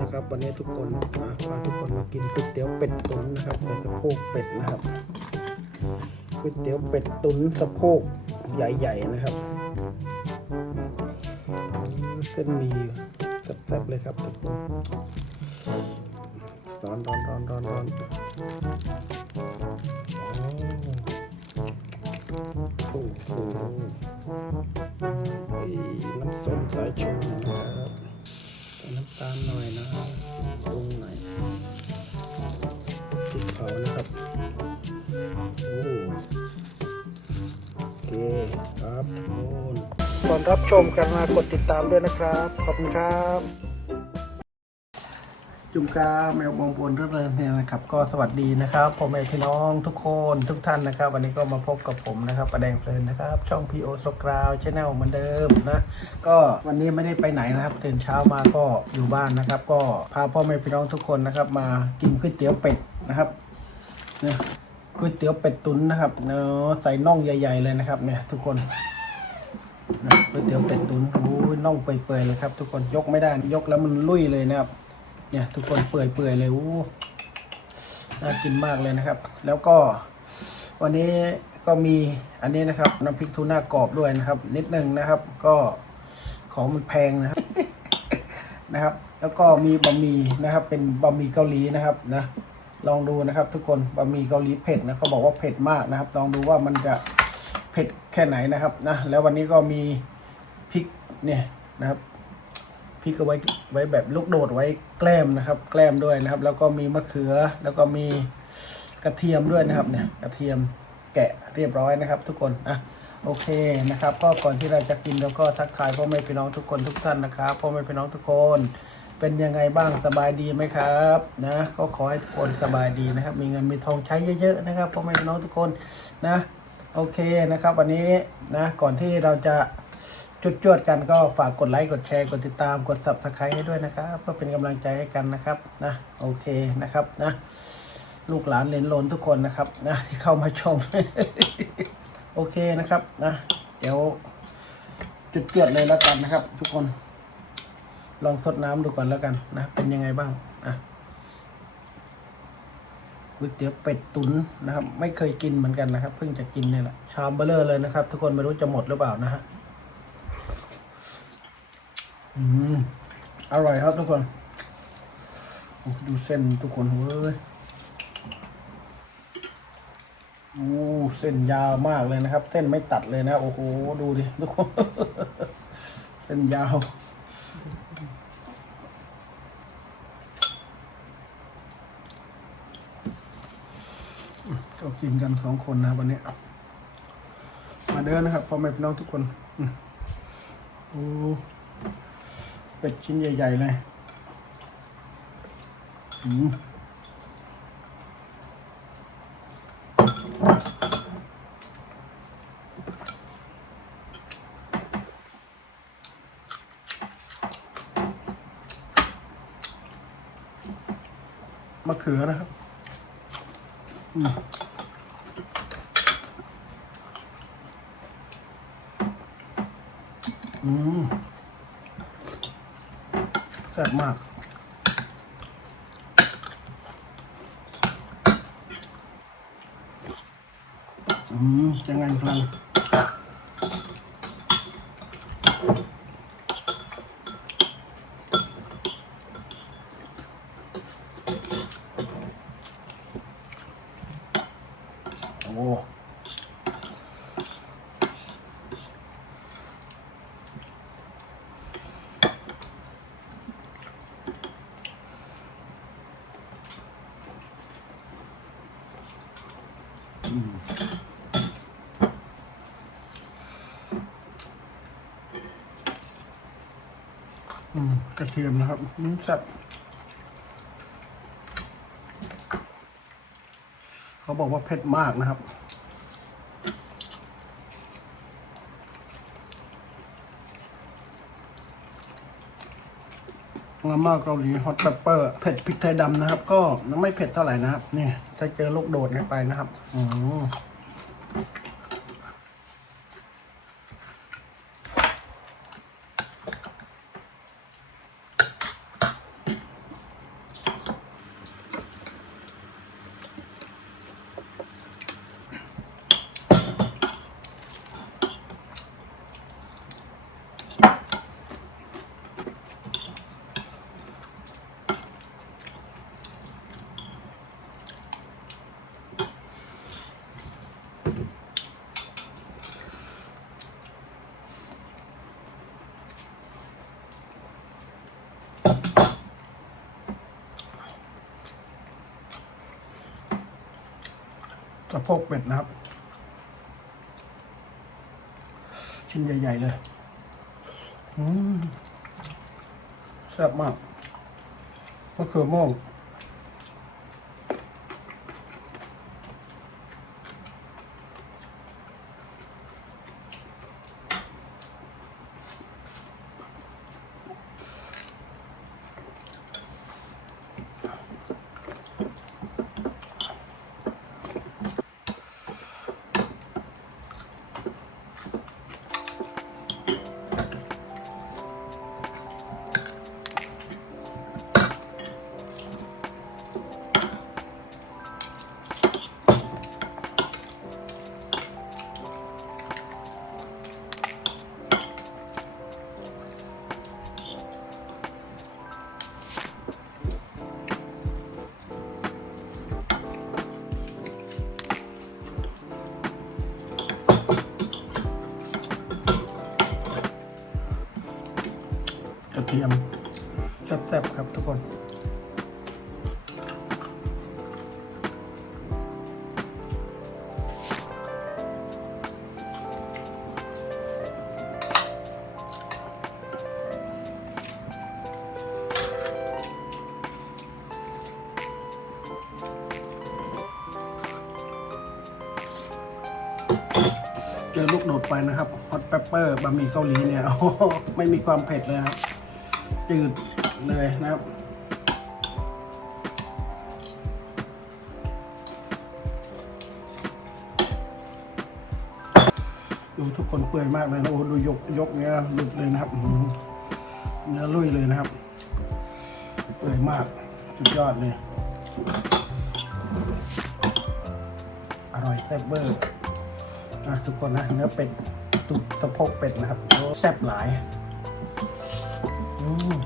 นะครับ วันนี้ทุกคนนะพาทุกคนมากินก๋วยเตี๋ยวเป็ดตุ๋นนะครับในสะโพกเป็ดนะครับก๋วยเตี๋ยวเป็ดตุ๋นสะโพกใหญ่ ๆ นะครับเส้นมีแซ่บๆเลยครับทุกคนร้อนร้อนร้อนร้อนร้อนโอ้โห ตามหน่อยนะปรุงหน่อยพริกเผานะครับโอ้โอเคครับโอนก่อนรับชมกันมากดติดตามด้วยนะครับ ขอบคุณครับ จุมกาแมวบองบนเรื่อยๆเนี่ยนะครับ ก็สวัสดีนะครับพ่อแม่พี่น้องทุกคนทุกท่านนะครับ วันนี้ก็มาพบกับผมนะครับประแดงเพลินนะครับ ช่อง PO สกราวชแนลเหมือนเดิมนะก็วันนี้ไม่ได้ไปไหนนะครับตื่นเช้ามาก็อยู่บ้านนะครับ ก็พาพ่อแม่พี่น้องทุกคนนะครับ มากินก๋วยเตี๋ยวเป็ดนะครับเนี่ยก๋วยเตี๋ยวเป็ดตุ๋นนะครับเนาะใส่น่องใหญ่ ๆเลยนะครับ เนี่ย ทุกคนนะก๋วยเตี๋ยวเป็ดตุ๋นโอ้ยน่องเปื่อยๆเลยครับ ทุกคนยกไม่ได้ยกแล้วมันลุยเลยนะครับ เนี่ย ทุกคนเปื่อยๆเลยอู้น่ากินมากเลยนะครับ แล้วก็วันนี้ก็มีอันนี้นะครับน้ำพริกทูน่ากรอบด้วยนะครับ นิดหนึ่งนะครับ ก็ของมันแพงนะครับนะครับ แล้วก็มีบะหมี่นะครับ เป็นบะหมี่เกาหลีนะครับนะลองดูนะครับ ทุกคนบะหมี่เกาหลีเผ็ดนะเขาบอกว่าเผ็ดมากนะครับ ลองดูว่ามันจะเผ็ดแค่ไหนนะครับนะแล้ววันนี้ก็มีพริกเนี่ยนะครับ พริกเอาไว้ไว้แบบลูกโดดไว้แกล้มนะครับ แกล้มด้วยนะครับ แล้วก็มีมะเขือ แล้วก็มีกระเทียมด้วยนะครับเนี่ยกระเทียมแกะเรียบร้อยนะครับ ทุกคนอะโอเคนะครับก็ก่อนที่เราจะกินเราก็ทักทายพ่อแม่พี่น้องทุกคนทุกท่านนะครับพ่อแม่พี่น้องทุกคน เป็นยังไงบ้างสบายดีไหมครับนะก็ขอให้ทุกคนสบายดีนะครับ มีเงินมีทองใช้เยอะๆนะครับพ่อแม่พี่น้องทุกคนนะ โอเคนะครับ วันนี้นะก่อนที่เราจะ จุดจวดกันก็ฝากกดไลค์กดแชร์กดติดตามกด subscribe ให้ด้วยนะครับ เพื่อเป็นกำลังใจให้กันนะครับนะโอเคนะครับนะลูกหลานเลนหลนทุกคนนะครับนะที่เข้ามาชม โอเคนะครับนะเดี๋ยวจุดจวดเลยแล้วกันนะครับ ทุกคน ลองสดน้ำดูก่อนแล้วกันนะ เป็นยังไงบ้างอะก๋วยเตี๋ยวเป็ดตุ๋นนะครับ ไม่เคยกินเหมือนกันนะครับ เพิ่งจะกินเนี่ยแหละชามเบลเลอร์เลยนะครับ ทุกคนไม่รู้จะหมดหรือเปล่านะฮะ อืมอร่อยครับทุกคนดูเส้นทุกคนเว้ยโอ้เส้นยาวมากเลยนะครับ เส้นไม่ตัดเลยนะ โอ้โห ดูดิทุกคน เส้นยาว ก็กินกันสองคนนะครับวันนี้ มาเดินนะครับพ่อแม่พี่น้องทุกคนอืมโอ้ เป็ดชิ้นใหญ่ ๆ เลยอืมมะเขือนะครับอืมอืม แซ่บมาก อืมยังไงพลังโอ้ กระเทียมนะครับอืมแซ่บเขาบอกว่าเผ็ดมากนะครับ มาม่าเกาหลีฮอตเปปเปอร์เผ็ดพริกไทยดำนะครับ ก็ไม่เผ็ดเท่าไหร่นะครับ เนี่ยถ้าเจอลูกโดดไปนะครับ อืะโพกเป็ดนะครับ ชิ้นใหญ่ ๆ เลยอืมแซ่บมากมะเขือม่วง ไปนะครับฮอตเปปเปอร์บะหมี่เกาหลีเนี่ยไม่มีความเผ็ดเลยครับจืดเลยนะครับดูทุกคนเปื่อยมากเลยนะโอ้ดูยกยกเนี้ยหลุดเลยนะครับเนื้อลุยเลยนะครับ เปื่อยมากสุดยอดเลย อร่อยแซ่บเบอร์ นะทุกคนนะเนื้อเป็ดตุกสะโพกเป็ดนะครับแซ่บหลาย อืม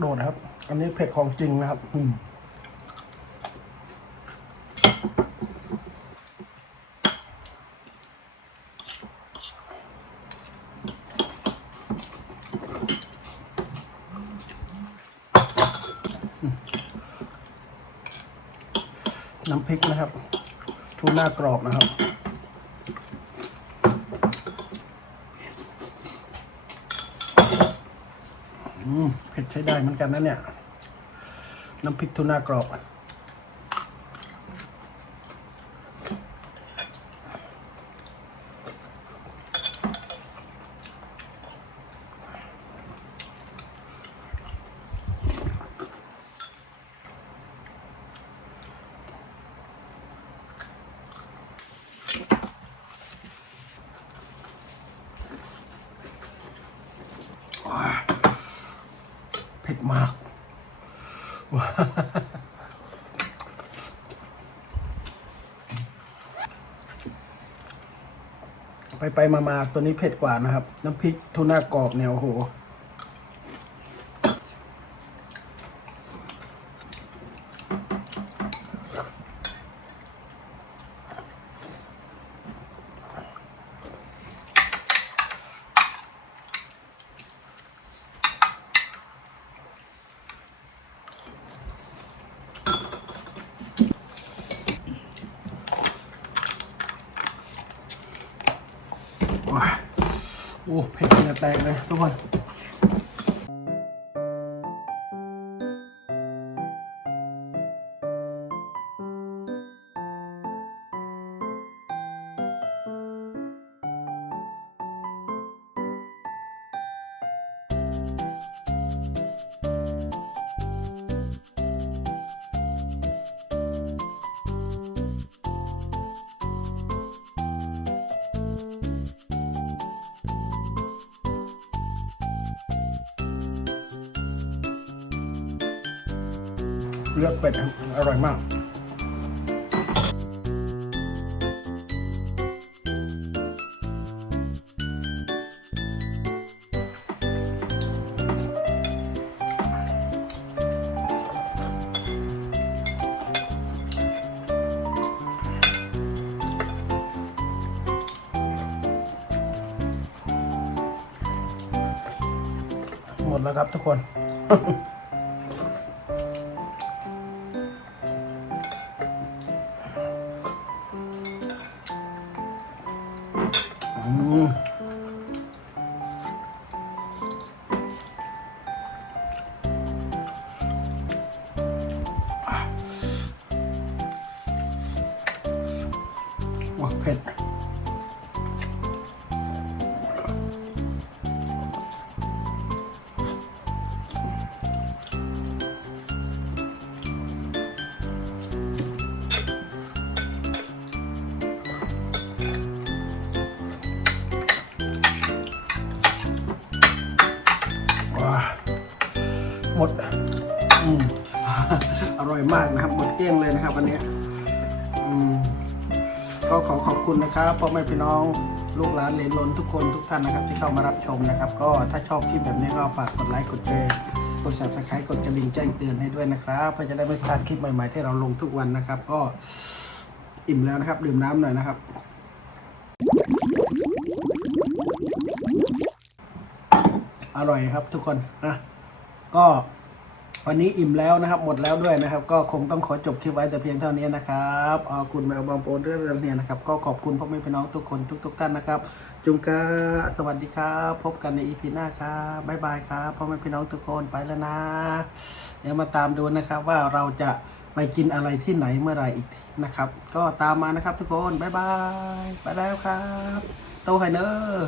โดดนะครับ อันนี้เผ็ดของจริงนะครับ อืมน้ำพริกนะครับ ทูน่ากรอบนะครับ เผ็ดใช้ได้เหมือนกันนะเนี่ย น้ำพริกทูน่ากรอบ เผ็ดมาก ว้า ไปมามาตัวนี้เผ็ดกว่านะครับ น้ำพริกทูน่ากรอบเนี่ยโอ้โห ว้า โอ้เผ็ดเหงื่อแตกเลยทุกคน ลือดเป็ดอร่อยมากหมดแล้วครับทุกคน มากนะครับหมดเกลี้ยงเลยนะครับวันนี้ก็ขอขอบคุณนะครับพ่อแม่พี่น้องลูกหลานเหลนลนทุกคนทุกท่านนะครับ ที่เข้ามารับชมนะครับ ก็ถ้าชอบคลิปแบบนี้ก็ฝากกดไลค์กดแชร์กด subscribe กดกระดิ่งแจ้งเตือนให้ด้วยนะครับเพื่อจะได้ไม่พลาดคลิปใหม่ๆที่เราลงทุกวันนะครับ ก็อิ่มแล้วนะครับ ดื่มน้ำหน่อยนะครับอร่อยครับทุกคนนะก็ วันนี้อิ่มแล้วนะครับหมดแล้วด้วยนะครับ ก็คงต้องขอจบคลิปไว้แต่เพียงเท่านี้นะครับเอาคุณแมวบอมโปนเรื่องเนี่ยนะครับ ก็ขอบคุณพ่อแม่พี่น้องทุกคนทุก ๆ ท่านนะครับ จุงกาสวัสดีครับ พบกันในอีพีหน้าครับบ๊ายบายครับพ่อแม่พี่น้องทุกคนไปแล้วนะเดี๋ยวมาตามดูนะครับว่าเราจะไปกินอะไรที่ไหนเมื่อไรอีกนะครับ ก็ตามมานะครับทุกคนบ๊ายบายไปแล้วครับ โตไฮเนอร์